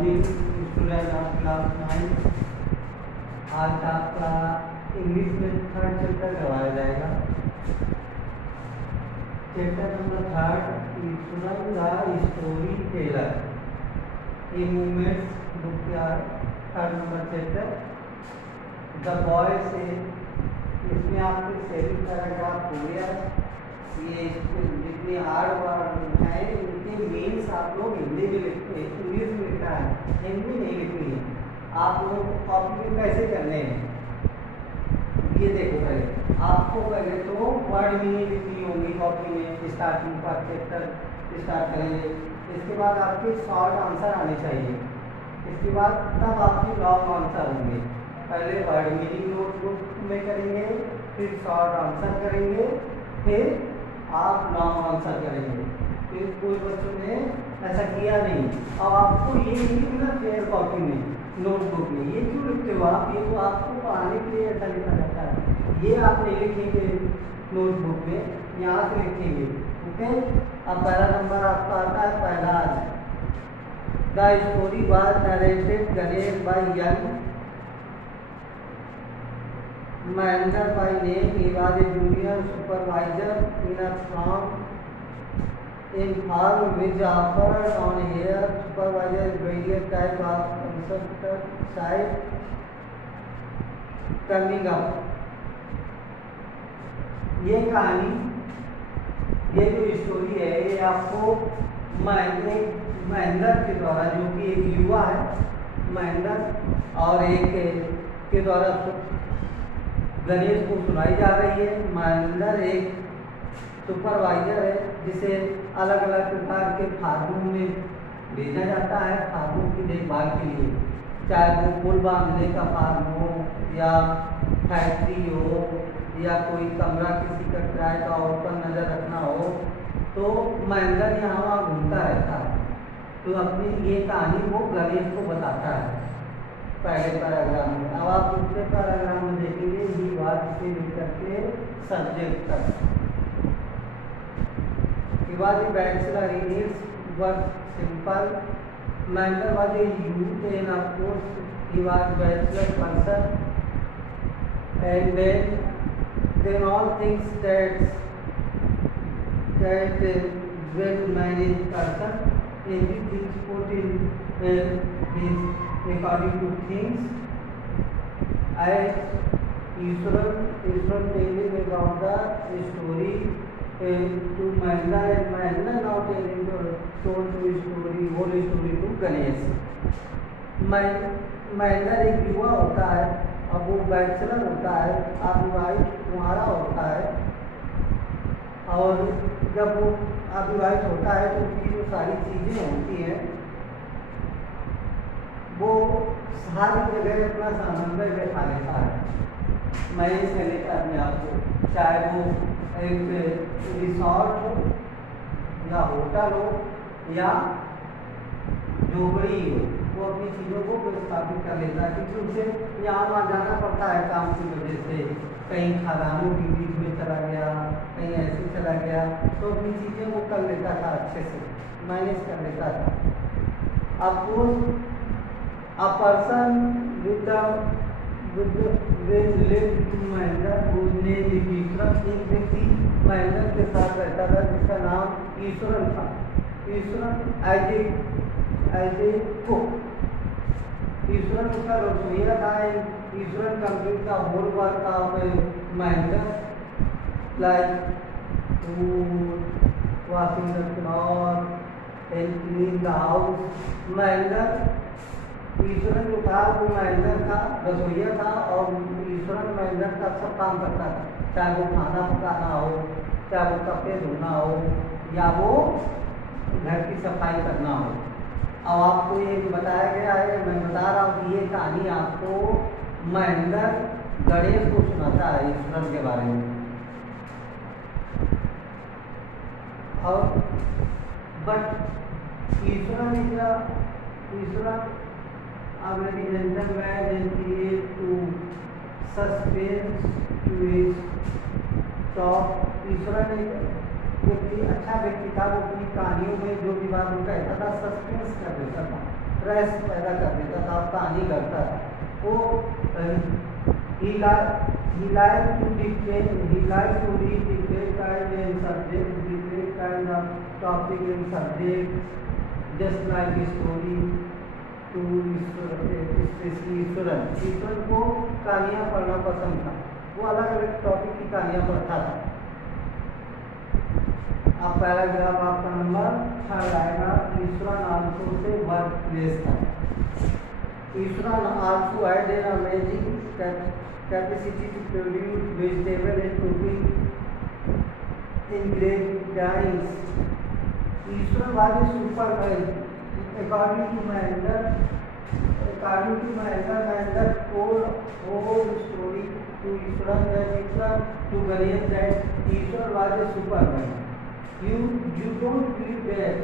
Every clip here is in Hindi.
Morning student of class 9। आज आपका इंग्लिश में थर्ड चैप्टर करवाया जाएगा। Chapter number 3 student the story teller. ये मूवमेंट्स बुक का third number chapter the boy से। इसमें आपके सेविंग पैराग्राफ हो गया। ये जितने हार्ड वर्ड हैं उनके मीन्स आप लोग हिंदी में लिखते हैं, इंग्लिश में लिखना है, हिंदी नहीं लिखनी है। आप लोग कॉपी में कैसे करने हैं ये देखो। पहले आपको पहले तो वर्ड मीनिंग लिखनी होगी कॉपी में। स्टार्टिंग का चैप्टर स्टार्ट करेंगे, इसके बाद आपके शॉर्ट आंसर आने चाहिए, इसके बाद तब आपके लॉन्ग आंसर होंगे। पहले वर्ड मीनिंग नोटबुक में करेंगे, फिर शॉर्ट आंसर करेंगे, फिर आप लॉन्ग आंसर करेंगे। फिर कोई बच्चों ने ऐसा किया नहीं। अब आपको ये लिखना चाहिए कॉपी में, नोटबुक में। ये क्यों लिखते हो आप? ये तो आपको पढ़ाने के लिए ऐसा लिखा जाता है। ये आप नहीं लिखेंगे नोटबुक में, यहाँ से लिखेंगे। ओके। अब पहला नंबर आपका आता है पहला। The story was narrated Ganesh by young Mahendra by name. He was a junior supervisor in a firm in farm which offered on air supervisor various type of construction site coming up. ये कहानी, ये जो स्टोरी है ये आपको महेंद्र के द्वारा, जो कि एक युवा है महेंद्र, और एक के द्वारा गणेश को सुनाई जा रही है। महेंद्र एक सुपरवाइजर है जिसे अलग अलग प्रकार के फार्मों में भेजा जाता है फार्मों की देखभाल के लिए, चाहे वो पुल बांधने का फार्म हो या फैक्ट्री हो या कोई कमरा किसी का किराए का ओपन नज़र रखना हो। तो महेंद्र यहाँ वहाँ घूमता रहता है। तो अपनी ये कहानी वो गणेश को बताता है पहले पैराग्राफ में। अब आप दूसरे पैराग्राफ में देखेंगे ही बात से लेकर के सब्जेक्ट तक। He was a bachelor in his work simple. Mahendra was a youth and of course he was bachelor person. And then all things that well managed person, everything put in his according to things. As Ishwaran telling about the story to Mahendra, and Mahendra now telling told the story, whole story to Ganesh. Mahendra एक युवा होता है, अब वो बैचलर होता है, अविवाहित कुंवारा होता है। और जब वो अविवाहित होता है तो उसकी जो सारी चीज़ें होती हैं वो सारी जगह अपना समन्वय बैठा लेता है। मैनेज कर लेता है अपने आप को, चाहे वो एक रिसोर्ट हो या होटल हो या झोपड़ी हो, वो अपनी चीज़ों को व्यवस्थापित कर लेता है। क्योंकि उसे यहाँ वहाँ जाना पड़ता है काम की वजह से, कहीं खदानों के बीच में चला गया, कहीं ऐसे चला गया, तो अपनी चीज़ें वो कर लेता था, अच्छे से मैनेज कर लेता था। आपको a person with lived to Mahendra whose name is Ishwaran। एक व्यक्ति महेंद्र के साथ रहता था जिसका नाम ईश्वरन था। Ishwaran as a cook, Ishwaran उसका रसोईया था। ईश्वरन कंप्लीट का whole work of Mahendra like food, washing the cloth and clean the house. Mahendra Ishwaran जो था वो महेंद्र का रसोईया था और ईश्वरन महेंद्र का सब काम करता था, चाहे वो खाना पकाना हो, चाहे वो कपड़े धोना हो या वो घर की सफाई करना हो। अब आपको ये बताया गया है, मैं बता रहा हूँ कि ये कहानी आपको महेंद्र गणेश को सुनाता है ईश्वरन के बारे में। और but Eswaran already entered man and create to suspense to his top। Eswaran एक व्यक्ति अच्छा व्यक्ति था, वो अपनी कहानियों में जो भी बात उनका कहता था सस्पेंस कर देता था, स्ट्रेस पैदा कर देता था, कहानी करता था वो। he liked to read different kind and subject, different kind of topic and subject, just like story to especially Eswaran को कहानियाँ पढ़ना पसंद था। वो अलग अलग टॉपिक की कहानियाँ पढ़ता था। अब पैराग्राफ आपका नंबर 6 आएगा। ईश्वरन आल्सो से वर्क प्लेस था। Ishwaran also had an amazing capacity to produce vegetable and cooking in great times. Ishwar was a superman. According to Mahendra, Mahendra told whole story to Ishwar and Ishwar to Ganesh that Ishwar was a superman. You don't believe that.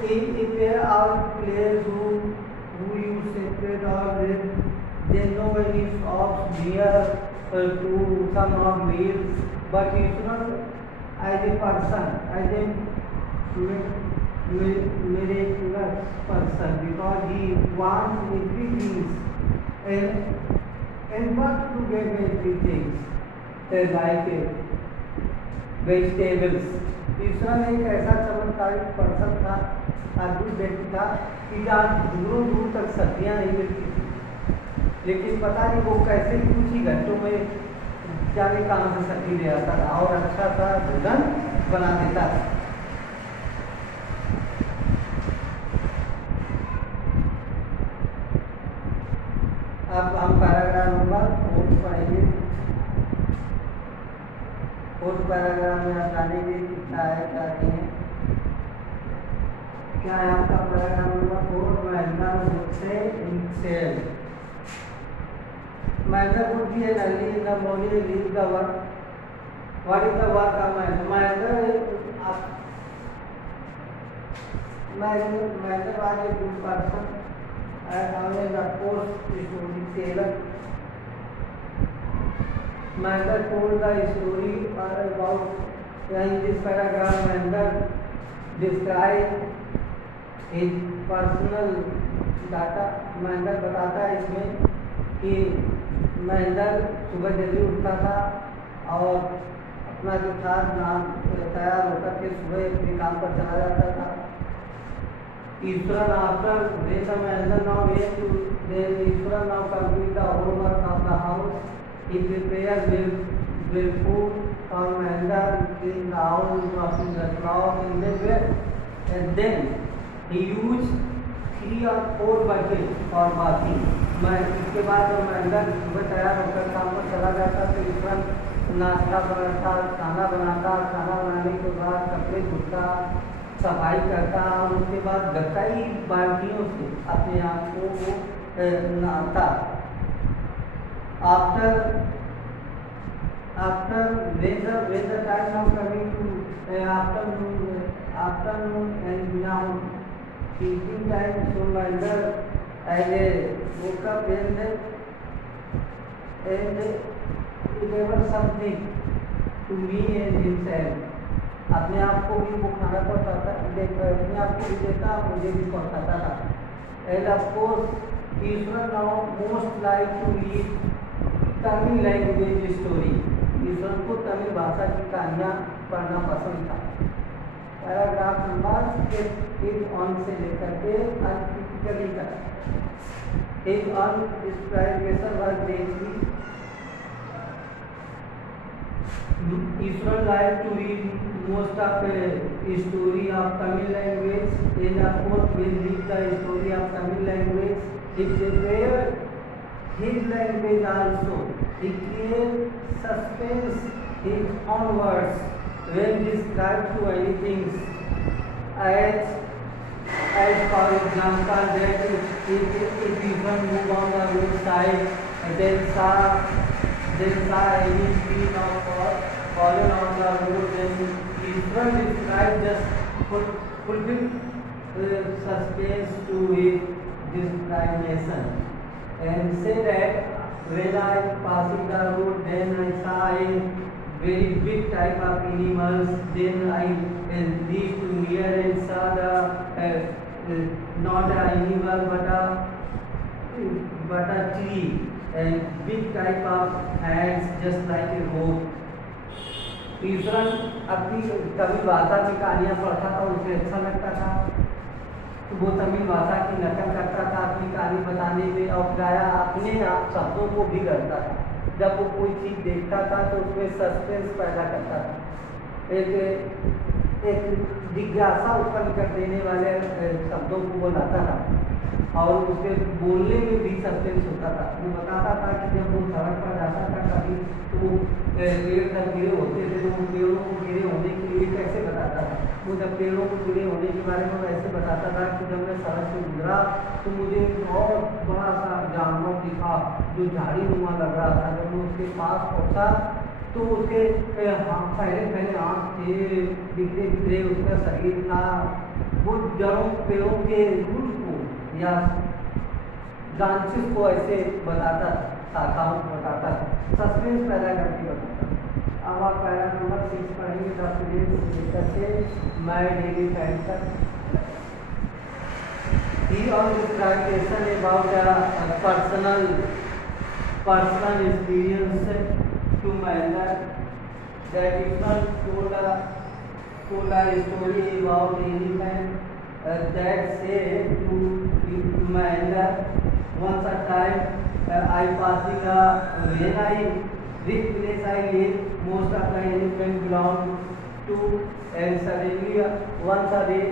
If there are players who you separate or they know any shops near to some of meals, but Ishwar as a person, as a miraculous person, because he wants everything and wants to get everything like vegetables. ईश्वर एक ऐसा चमत्कारिक पर्सन था, अद्भुत व्यक्ति था कि आज दूरों दूर तक सब्जियां नहीं मिलती थी, लेकिन पता नहीं वो कैसे कुछ ही घंटों में जाने कहाँ से सब्जी ले आता था और अच्छा सा भोजन बना देता था। अब हम पैराग्राफ नंबर 4 पढ़ेंगे। 4 पैराग्राफ में आप जानेंगे क्या है क्या नहीं है। क्या है आपका पैराग्राफ नंबर 4? महिंद्रा से cell Mahendra would be an early in the morning and leave the work. What is the work of Mahendra? Mahendra was a good person and always opposed to storyteller. Mahendra told the story about in this paragraph. Mahendra described his personal data. Mahendra बताता है इसमें कि महेंद्र सुबह जल्दी उठता था और अपना जो था नाम तैयार होकर के सुबह अपने काम पर चला जाता था। Ishwar after Mahendra now Ishwar now complete the homework of the house, he prepare will food और Mahendra clean the house, washing the cloth and then he use 3 or 4 bucket for bathing. मैं इसके बाद जब महेंद्र सुबह तैयार होकर काम पर चला जाता तो ईश्वर नाश्ता बनाता, खाना बनाता, खाना बनाने के बाद कपड़े धोता, सफाई करता और उसके बाद कई बाल्टियों से अपने आप को वो नहाता। After when the time of coming to afternoon and now evening time, so Mahendra and woke up and there was something to me and himself. अपने आप को भी वो खाना पहुँचाता, अपने आप को भी देता, मुझे भी पहुँचाता था। And of course, Ishwar now most like to read Tamil language story. Ishwar को तमिल भाषा की कहानियाँ पढ़ना पसंद था। पैराग्राफ नंबर 1 ऑन से लेकर के अनक्रिटिकली तक। His inspiration was greatly. Ishwar liked to read most of the story of Tamil language, and of course will read the story of Tamil language. He prepared his language also. He created suspense in own words when described to anything. As for example, that if even move on the roadside, then saw any tree or fallen on the road, then Ishwar described just fulfill suspense to his description and say that when I passing the road, then I saw a very big type of animals. Then I reached to near and saw the not an animal animal but a tree and big type of hands just like a rope. Eswaran अपनी तमिल भाषा की कहानियाँ पढ़ता था, उसे अच्छा लगता था तो वो तमिल भाषा की नकल करता था अपनी कहानी बताने में और प्राय अपने आप शब्दों को भी करता था। जब वो कोई चीज़ देखता था तो उसमें सस्पेंस पैदा करता था, एक जिज्ञासा उत्पन्न कर देने वाले शब्दों को वो लाता था और उसके बोलने में भी सस्पेंस होता था। वो बताता था कि जब वो सड़क पर जाता था कभी तो वो पेड़ जब गिरे होते थे तो वो पेड़ों को गिरे होने के लिए कैसे बताता था। वो जब पेड़ों को गिरे होने के बारे में ऐसे बताता था कि जब मैं सड़क से गुजरा तो मुझे एक बहुत बड़ा सा जानवर दिखा जो झाड़ी नुमा लग रहा था। जब मैं उसके पास पहुँचा तो उसके पहले आँख थे, बिखरे बिखरे उसका शरीर था। वो जड़ों पेड़ों के रूट को या ब्रांचेस को ऐसे बताता, शाखाओं को बताता, सस्पेंस पैदा करके बताता। अब आप पैरा नंबर 6 पढ़ेंगे 10 से लेकर के माय डेली टाइम तक। He also described about a personal experience to Mahendra that Ishmael told a story about elephant that said to Mahendra, once a time I passing when I which place I live, most of the elephant belong to, and suddenly once a day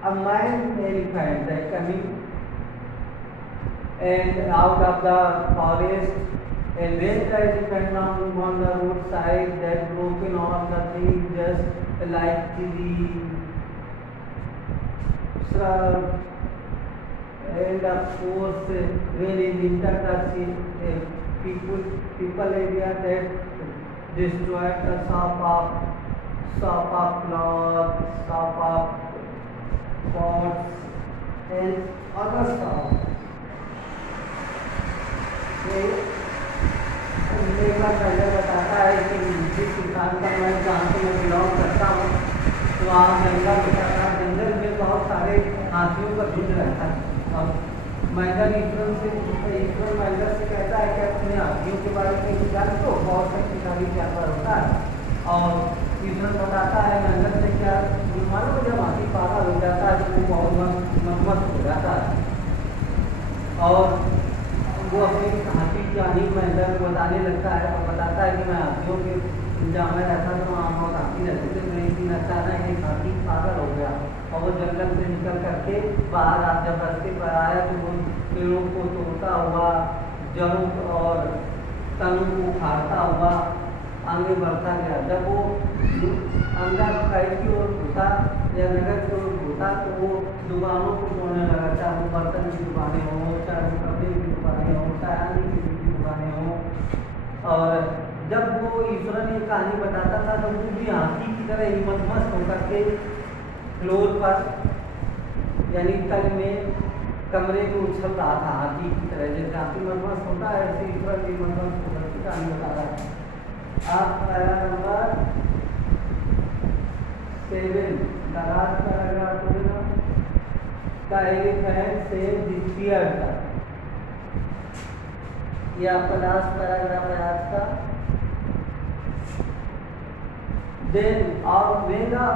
a man elephant that coming and out of the forest, and when the elephant on the roadside that broken off the thing just like the shrub, and of course when in winter the people area that destroyed the shop of cloth, shop of pots and other stuff. लेखक पहले बताता है कि जिस इंसान का मैं जहाँ से मैं बिलोंग करता हूँ तो वहाँ जंगल होता था। जंगल में बहुत सारे हाथियों का झुंड रहता है। अब मैदान ईश्वर मैदान से कहता है कि अपने हाथियों के बारे में जानते हो, बहुत शक्तिशाली जानवर होता है। और ईश्वर बताता है मैदान से क्या मानो जब हाथी पागल हो जाता है तो वो बहुत मस्त हो जाता है और वो अपनी हाथी की कहानी मैदान को बताने लगता है और बताता है कि मैं हाथियों के जहाँ मैं रहता था वहाँ बहुत हाथी रहते थे। मैं एक दिन अचानक एक हाथी पागल हो गया और वो जंगल से निकल करके बाहर जब रास्ते पर आया तो वो पेड़ों को तोड़ता हुआ, जड़ों और तनों को उखाड़ता हुआ आगे बढ़ता गया। जब वो अंदर साइड की ओर घुसा या नगर की ओर घुसा तो वो दुकानों को तोड़ने लगा, चाहे वो बर्तन की दुकानें हों, चाहे वो कपड़े की दुकानें हों, चाहे की दुकानें हों। और जब वो ईश्वर ने कहानी बताता था तो वो भी हाथी की तरह हिम्मत मस्त होकर के फ्लोर पर यानी तल में कमरे में उछल रहा था हाथी की तरह। जैसे हाथी मस्त होता है ऐसे ईश्वर भी मस्त होकर के कहानी बता रहा है। आप para number 7 the last paragraph बोलेगा the elephant said disappeared। ये आपका लास्ट पैराग्राफ है आज का। Then और when the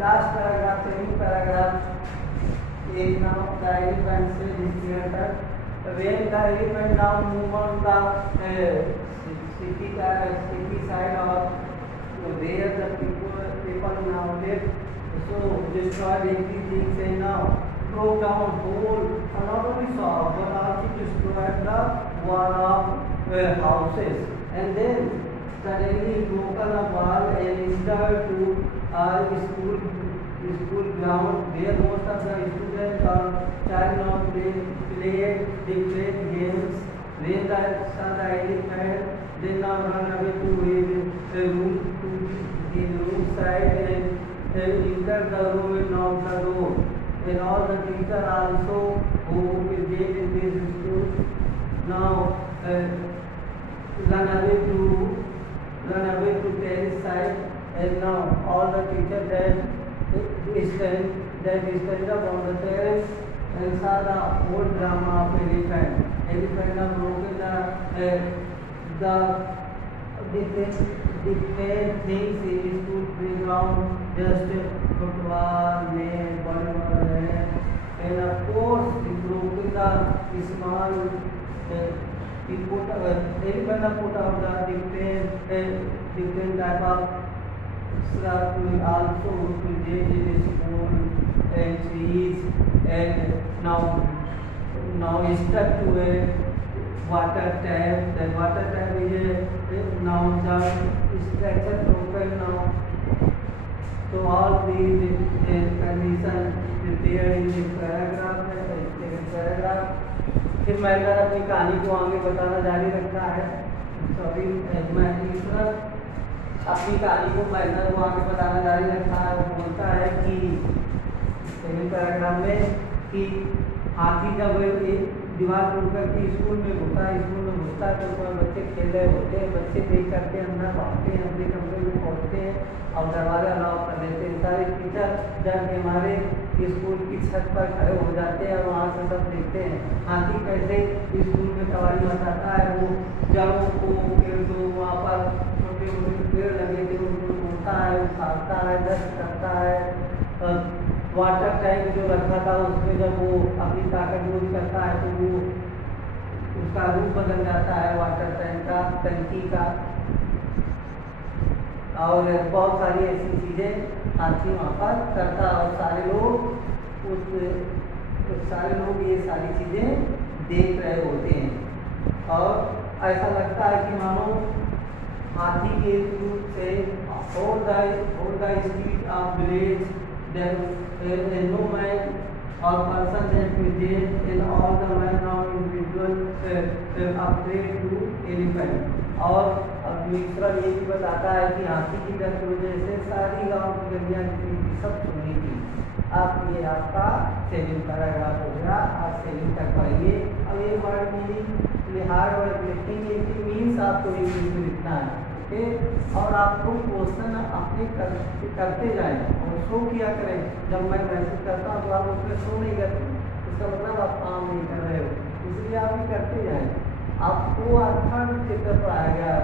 last paragraph second paragraph is now the elephant said disappeared। When the elephant now move on the city side of where the people now live, so destroyed everything and now broke down whole, not only saw but also destroyed the wall of houses, and then suddenly broken a wall and entered to school ground where most of the students or child now played different games. When the elephant then now run away to the room side and enter the room and knock the door. And all the teacher also who engaged in this school now run away to terrace side, and now all the teachers that that stand up on the terrace and saw the old drama of elephant. Elephant have broken the different things in school playground, just football, net, volleyball, and of course he broken the small. He put elephant have put out the different type of stuff will also create in school and trees and now stuck to a water tap. That water tap is now the structure broken now. So all these condition prepared in this paragraph second paragraph. फिर मैं अपनी कहानी को आगे बताना जारी रखता है। सॉरी मैं तीसरा अपनी कहानी को मैटर को आगे बताना जारी रखता है। वो बोलता है कि सेकंड पैराग्राफ में कि हाथी जब दीवार टूट करके स्कूल में घुसता है तो बच्चे खेल रहे होते हैं, बच्चे देख करके अंदर भागते हैं, अपने कमरे में पहुँचते हैं और दरवाजा लॉक कर देते हैं। सारे टीचर जाके हमारे स्कूल की छत पर खड़े हो जाते हैं और वहाँ से सब देखते हैं हाथी कैसे स्कूल में तबाही मचाता है। वो जड़ों को पेड़ को वहाँ पर छोटे छोटे पेड़ लगे थे उनको तोड़ता है, उखाड़ता है, नष्ट करता है। वाटर टैंक जो रखा था उसमें जब वो अपनी ताकत यूज करता है तो वो उसका रूप बदल जाता है वाटर टैंक का, टंकी का। और बहुत सारी ऐसी चीज़ें हाथी वहाँ पर करता है और सारे लोग ये सारी चीज़ें देख रहे होते हैं और ऐसा लगता है कि मानो हाथी के रूप से all the street of village there no man or person that present in all the man or individual afraid to elephant। और अब दूसरा ये भी बताता है कि हाथी की डर की वजह से सारी गांव की गलियां जितनी थी सब सुनी थी। अब ये आपका सेविंग पैराग्राफ हो गया, आप सेविंग कर पाइए। अब ये वर्ड मीनिंग हार्ड वर्ड लिखेंगे मीन्स आपको इंग्लिश में लिखना है, ओके। और आपको क्वेश्चन अपने करते जाएं और शो किया करें। जब मैं मैसेज करता हूँ तो आप उसमें शो नहीं करते, इसका मतलब आप काम नहीं कर रहे हो, इसलिए आप ये करते जाएं। आपको थर्ड चैप्टर पढ़ाया गया है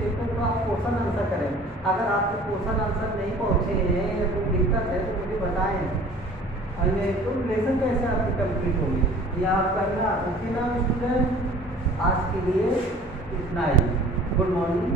चैप्टर तो आप क्वेश्चन आंसर करें। अगर आपको क्वेश्चन आंसर नहीं पहुँचे हैं या कोई दिक्कत है तो मुझे बताएं, तो लेसन कैसे आपकी कंप्लीट होगी ये आप करना। ओके ना स्टूडेंट, आज के लिए इतना ही। Good morning.